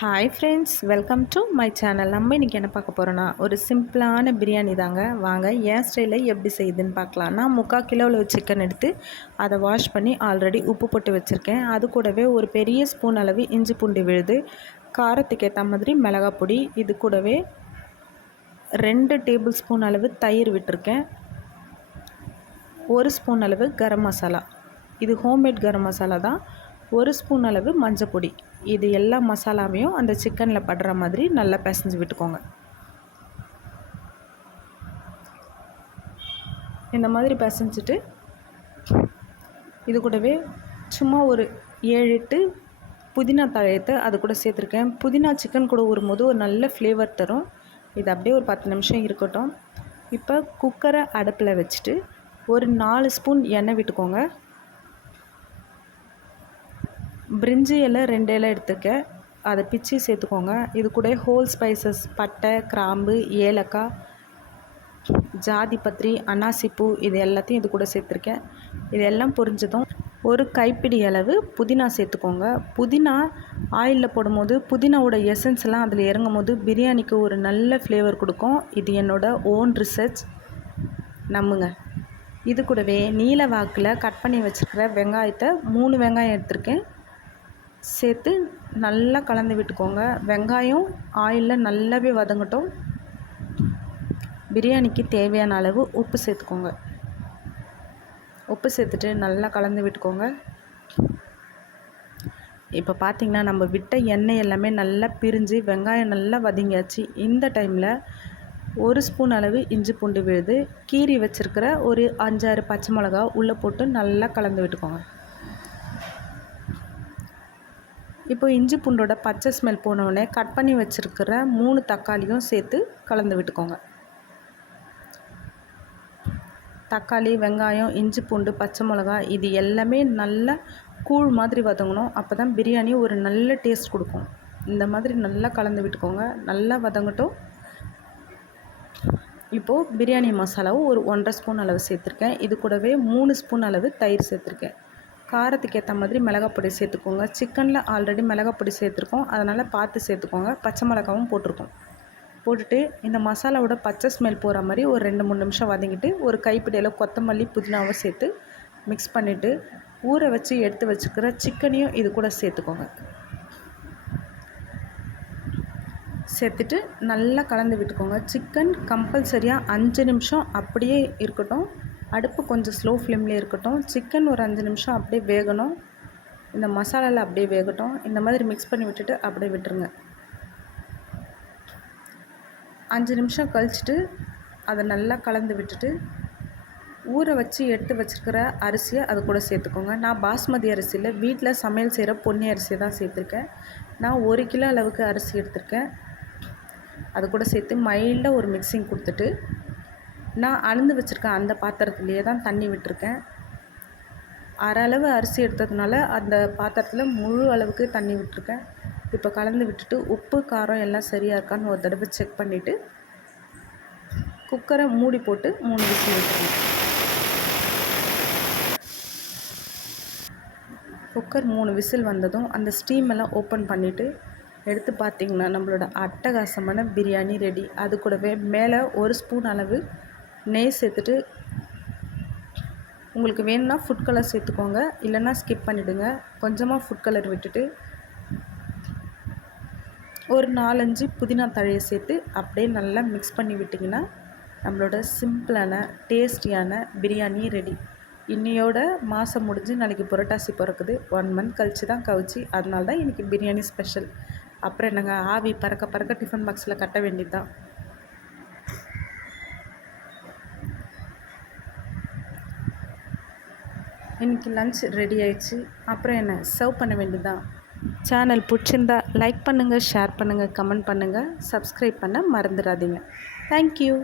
Hi friends, welcome to my channel. நம்ம இன்றைக்கி என்ன பார்க்க போகிறோன்னா, ஒரு சிம்பிளான பிரியாணி தாங்க. வாங்க என் ஸ்டைலில் எப்படி செய்யுதுன்னு பார்க்கலாம். நான் 3/4 கிலோவில் சிக்கன் எடுத்து அதை வாஷ் பண்ணி ஆல்ரெடி உப்பு போட்டு வச்சுருக்கேன். அது கூடவே ஒரு பெரிய ஸ்பூன் அளவு இஞ்சி பூண்டு விழுது, காரத்துக்கு ஏற்ற மாதிரி மிளகாய் பொடி, இது கூடவே 2 டேபிள் ஸ்பூன் அளவு தயிர் விட்டுருக்கேன், 1 ஸ்பூன் அளவு கரம் மசாலா, இது ஹோம்மேட் கரம் மசாலா தான், 1 ஸ்பூன் அளவு மஞ்சள் பொடி. இது எல்லா மசாலாவையும் அந்த சிக்கனில் படுற மாதிரி நல்லா பிசைஞ்சு விட்டுக்கோங்க. இந்த மாதிரி பிசைஞ்சிட்டு இது கூடவே சும்மா ஒரு 7-8 புதினா தழையத்தை அது கூட சேர்த்துருக்கேன். புதினா சிக்கன் கூட வரும்போது ஒரு நல்ல ஃப்ளேவர் தரும். இது அப்படியே ஒரு 10 நிமிஷம் இருக்கட்டும். இப்போ குக்கரை அடுப்பில் வச்சுட்டு ஒரு 4 ஸ்பூன் எண்ணெய் விட்டுக்கோங்க. பிரிஞ்சி இலை 2 இலை எடுத்துக்க, அதை பிச்சு சேர்த்துக்கோங்க. இது கூட ஹோல் ஸ்பைசஸ் பட்டை, கிராம்பு, ஏலக்காய், ஜாதிபத்திரி, அன்னாசிப்பூ, இது எல்லாத்தையும் இது கூட சேர்த்துருக்கேன். இது எல்லாம் பொரிஞ்சதும் ஒரு கைப்பிடி அளவு புதினா சேர்த்துக்கோங்க. புதினா ஆயிலில் போடும்போது புதினாவோட எசன்ஸ் எல்லாம் அதில் இறங்கும் போது பிரியாணிக்கு ஒரு நல்ல ஃப்ளேவர் கொடுக்கும். இது என்னோடய ஓன் ரிசர்ச், நம்புங்க. இது கூடவே நீல வாக்கில் கட் பண்ணி வச்சுருக்கிற வெங்காயத்தை 3 வெங்காயம் எடுத்திருக்கேன், சேர்த்து நல்லா கலந்து விட்டுக்கோங்க. வெங்காயம் ஆயிலில் நல்லாவே வதங்கட்டும். பிரியாணிக்கு தேவையான அளவு உப்பு சேர்த்துக்கோங்க. உப்பு சேர்த்துட்டு நல்லா கலந்து விட்டுக்கோங்க. இப்போ பார்த்திங்கன்னா நம்ம விட்ட எண்ணெய் எல்லாமே நல்லா பிரிஞ்சு வெங்காயம் நல்லா வதங்கியாச்சு. இந்த டைமில் 1 ஸ்பூன் அளவு இஞ்சி பூண்டு விழுது, கீரி வச்சுருக்கிற ஒரு 5-6 பச்சை மிளகா உள்ளே போட்டு நல்லா கலந்து விட்டுக்கோங்க. இப்போ இஞ்சி பூண்டோட பச்சை ஸ்மெல் போனோடனே கட் பண்ணி வச்சுருக்கிற 3 தக்காளியும் சேர்த்து கலந்து விட்டுக்கோங்க. தக்காளி, வெங்காயம், இஞ்சி பூண்டு, பச்சை மிளகா, இது எல்லாமே நல்லா கூழ் மாதிரி வதங்கணும். அப்போ தான் பிரியாணி ஒரு நல்ல டேஸ்ட் கொடுக்கும். இந்த மாதிரி நல்லா கலந்து விட்டுக்கோங்க. நல்லா வதங்கட்டும். இப்போது பிரியாணி மசாலாவும் ஒரு 1.5 ஸ்பூன் அளவு சேர்த்துருக்கேன். இது கூடவே 3 ஸ்பூன் அளவு தயிர் சேர்த்துருக்கேன். காரத்துக்கு ஏற்ற மாதிரி மிளகாய் பொடி சேர்த்துக்கோங்க. சிக்கனில் ஆல்ரெடி மிளகாய் பொடி சேர்த்துருக்கோம், அதனால் பார்த்து சேர்த்துக்கோங்க. பச்சை மிளகாவும் போட்டிருக்கோம். போட்டுட்டு இந்த மசாலாவோட பச்சை ஸ்மெல் போகிற மாதிரி ஒரு 2-3 நிமிஷம் வதங்கிட்டு ஒரு கைப்பிடியில் கொத்தமல்லி, புதினாவை சேர்த்து மிக்ஸ் பண்ணிவிட்டு ஊற வச்சு எடுத்து வச்சுக்கிற சிக்கனையும் இது கூட சேர்த்துக்கோங்க. சேர்த்துட்டு நல்லா கலந்து விட்டுக்கோங்க. சிக்கன் கம்பல்சரியாக 5 நிமிஷம் அப்படியே இருக்கட்டும். அடுப்பு கொஞ்சம் ஸ்லோ ஃப்ளேம்லேயே இருக்கட்டும். சிக்கன் ஒரு 5 நிமிஷம் அப்படியே வேகணும். இந்த மசாலாவில் அப்படியே வேகட்டும். இந்த மாதிரி மிக்ஸ் பண்ணி விட்டுட்டு அப்படியே விட்டுருங்க. 5 நிமிஷம் கழிச்சிட்டு அதை நல்லா கலந்து விட்டுட்டு ஊற வச்சு எடுத்து வச்சுருக்கிற அரிசியை அது கூட சேர்த்துக்கோங்க. நான் பாஸ்மதி அரிசியில் வீட்டில் சமையல் செய்கிற பொன்னி அரிசியை தான் சேர்த்துருக்கேன். நான் 1 கிலோ அளவுக்கு அரிசி எடுத்திருக்கேன். அது கூட சேர்த்து மைல்டாக ஒரு மிக்சிங் கொடுத்துட்டு நான் அளந்து வச்சுருக்கேன் அந்த பாத்திரத்துலேயே தான் தண்ணி விட்டுருக்கேன். அரை அளவு அரிசி எடுத்ததுனால அந்த பாத்திரத்தில் முழு அளவுக்கு தண்ணி விட்டுருக்கேன். இப்போ கலந்து விட்டுட்டு உப்பு, காரம் எல்லாம் சரியாக இருக்கான்னு ஒரு தடவை செக் பண்ணிவிட்டு குக்கரை மூடி போட்டு 3 விசில் விட்டுருங்க. குக்கர் 3 விசில் வந்ததும் அந்த ஸ்டீம் எல்லாம் ஓப்பன் பண்ணிவிட்டு எடுத்து பார்த்திங்கன்னா நம்மளோட அட்டகாசமான பிரியாணி ரெடி. அது கூடவே மேலே 1 ஸ்பூன் அளவு நெய் சேர்த்துட்டு, உங்களுக்கு வேணும்னா ஃபுட் கலர் சேர்த்துக்கோங்க, இல்லைன்னா ஸ்கிப் பண்ணிவிடுங்க. கொஞ்சமாக ஃபுட் கலர் விட்டுட்டு ஒரு 4-5 புதினா தழையை சேர்த்து அப்படியே நல்லா மிக்ஸ் பண்ணி விட்டிங்கன்னா நம்மளோட சிம்பிளான டேஸ்டியான பிரியாணி ரெடி. இன்னையோட மாதம் முடிஞ்சு நாளைக்கு புரட்டாசி பிறக்குது. 1 மந்த் கழித்து தான் கவிச்சு, அதனால தான் இன்றைக்கி பிரியாணி ஸ்பெஷல். அப்புறம் என்னங்க, ஆவி பறக்க பறக்க டிஃபன் பாக்ஸில் கட்ட வேண்டியது தான். இன்றைக்கி லன்ச் ரெடி ஆயிடுச்சு. அப்புறம் என்ன, சர்வ் பண்ண வேண்டியதுதான். சேனல் பிடிச்சிருந்தா லைக் பண்ணுங்கள், ஷேர் பண்ணுங்கள், கமெண்ட் பண்ணுங்கள், சப்ஸ்கிரைப் பண்ண மறந்துடாதீங்க. தேங்க்யூ.